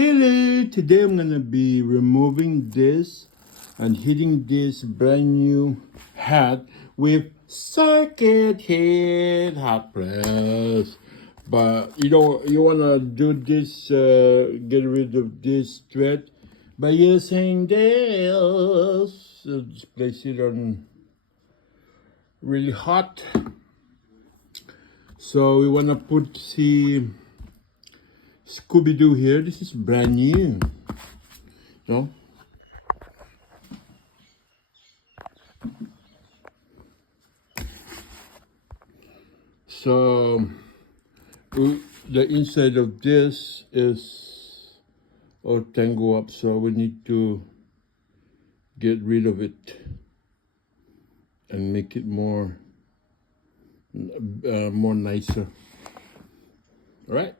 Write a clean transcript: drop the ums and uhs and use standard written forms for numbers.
Hello, today I'm gonna be removing this and hitting this brand new hat with circuit head hot press. But you wanna do this, get rid of this thread by using this. So just place it on really hot. So we wanna put the Scooby-Doo here. This is brand new. No? So the inside of this is all tangled up, so we need to get rid of it and make it more nicer. All right.